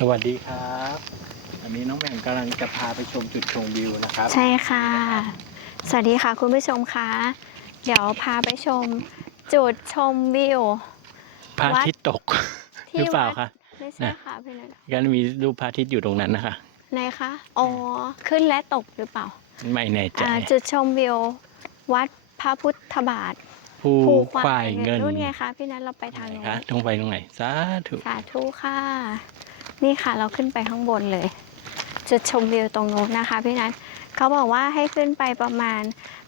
สวัสดีครับอันนี้น้องแหม่มกำลังจะพาไปชมจุดชมวิวนะครับใช่ค่ะ สวัสดีค่ะคุณผู้ชมคะเดี๋ยวพาไปชมจุดชมวิว พระอาทิตย์ตกหรือเปล่าวัด คะไม่ใช่นะค่ะพี่นันก็มีรูปพระอาทิตย์อยู่ตรงนั้นนะคะ ไหนคะอ๋อขึ้นและตกหรือเปล่าไม่แน่ใจอ่าจุดชมวิว วัดพระพุทธบาทผู้ภูควายเงินนู่นไงคะพี่นัทเราไปทางไหนนู้นคะต้องไปตรงไหนสาธุ สาธุค่ะ นี่ค่ะเราขึ้นไปข้างบนเลย จุดชมวิวตรงนู้นนะคะพี่นัทเขาบอกว่าให้ขึ้นไปประมาณ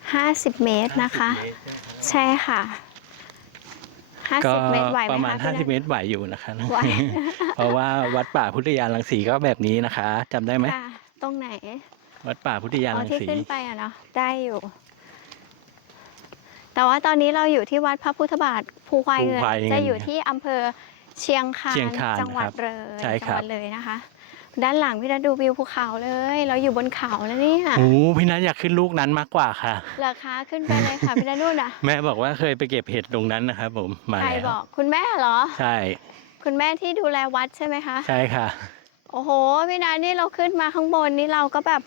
50 เมตรนะคะ ใช่ค่ะก็50เมตรไหวไหมประมาณคะพี่นัท50 เมตรไหวอยู่นะคะน้องไหวเพราะว่าวัดป่าพุทธยานรังสีก็แบบนี้นะคะจำได้ไหมค่ะตรงไหนวัดป่าพุทธยานอ๋อรังที่สีขึ้นไปอะเนาะได้อยู่ แต่ว่าตอนนี้เราอยู่ที่วัดพระพุทธบาทภูควายเงินภูควายเงินจะอยู่ที่อำเภอ เชียงคานเชียงคานจังหวัดครับเลยใช่จัครับหวัดเลยนะคะ ด้านหลังพี่นัทดูวิวภูเขาเลย เราอยู่บนเขาแล้วเนี่ยโอ้พี่นัทอยากขึ้นลูกนั้นมากกว่าค่ะ เหราคาขึ้นไปเลยค่ะ พี่นัทนู่นนะแม่บอกว่าเคยไปเก็บเห็ดตรงนั้นนะครับผมมาใครแล้วบอกคุณแม่เหรอ ใช่คุณแม่ที่ดูแลวัดใช่ไหมคะ ใช่ค่ะ โอ้โหพี่นัทนี่เราขึ้นมาข้างบนนี่เราก็แบบ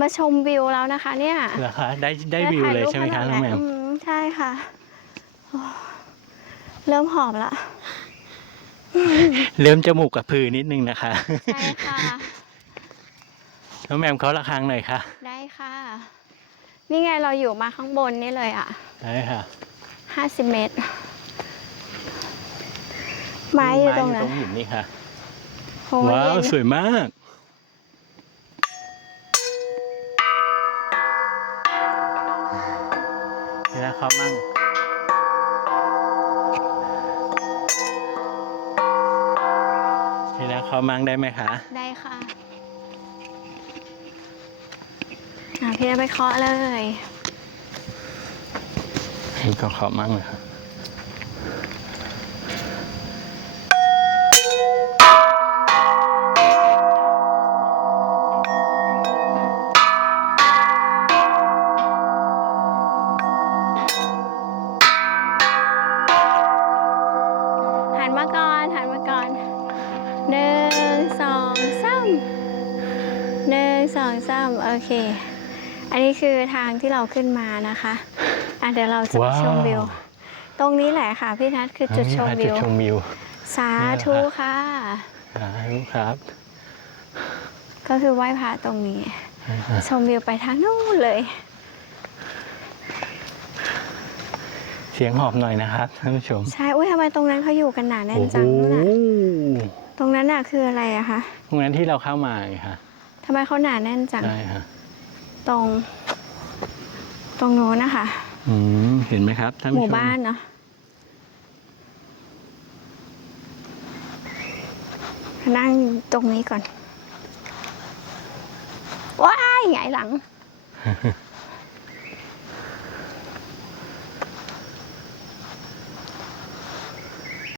มาชมวิวแล้วนะคะเนี่ยเหรอคะได้ได้วิวเลยใช่ไหมคะน้องแหม่มอืมใช่ค่ะโอ้เริ่มหอบละ เริ่มจมูกกับพือนิดนึงนะคะ ใช่ค่ะ น้องแหม่มเขาละครั้งหน่อยค่ะได้ค่ะ นี่ไงเราอยู่มาข้างบนนี่เลยอะ ได้ค่ะห้าสิบเมตร ไม้อยู่ตรงนั้นตรงหินนี่ค่ะโอ้ว้าวเย็นสวยมากเดี๋ยวนะครับมั่ง เดี๋ยวนะเขามั่งได้ไหมคะ ได้ค่ะอะพี่จะไปเคาะเลย นี่ก็เขามั่งเลยค่ะหั หนึ่งสองสามหนึ่งสองสามโอเค อันนี้คือทางที่เราขึ้นมานะคะอะเดี๋ยวเราจะไปชมวิว ตรงนี้แหละค่ะพี่นัทคือจุดชมอันวินี้วค่ะจุดชมวิว สาธุค่ะสาธุครับ ก็คือไหว้พระตรงนี้ ชมวิวไปทางนู้นเลย เสียงหอบหน่อยนะครับท่านผู้ชมใช่อุ้ยทำไมตรงนั้นเขาอยู่กันหนาแน่นโอ้โหจังนู่นน่ะตรงนั้นน่ะคืออะไรอะคะตรงนั้นที่เราเข้ามาไงค่ะทำไมเขาหนาแน่นจังได้ค่ะตรง ตรงโน้นนะคะอืมเห็นไหมครับท่านหผู้ชมมู่บ้านเนาะนั่งตรงนี้ก่อนว้ายหงายหลัง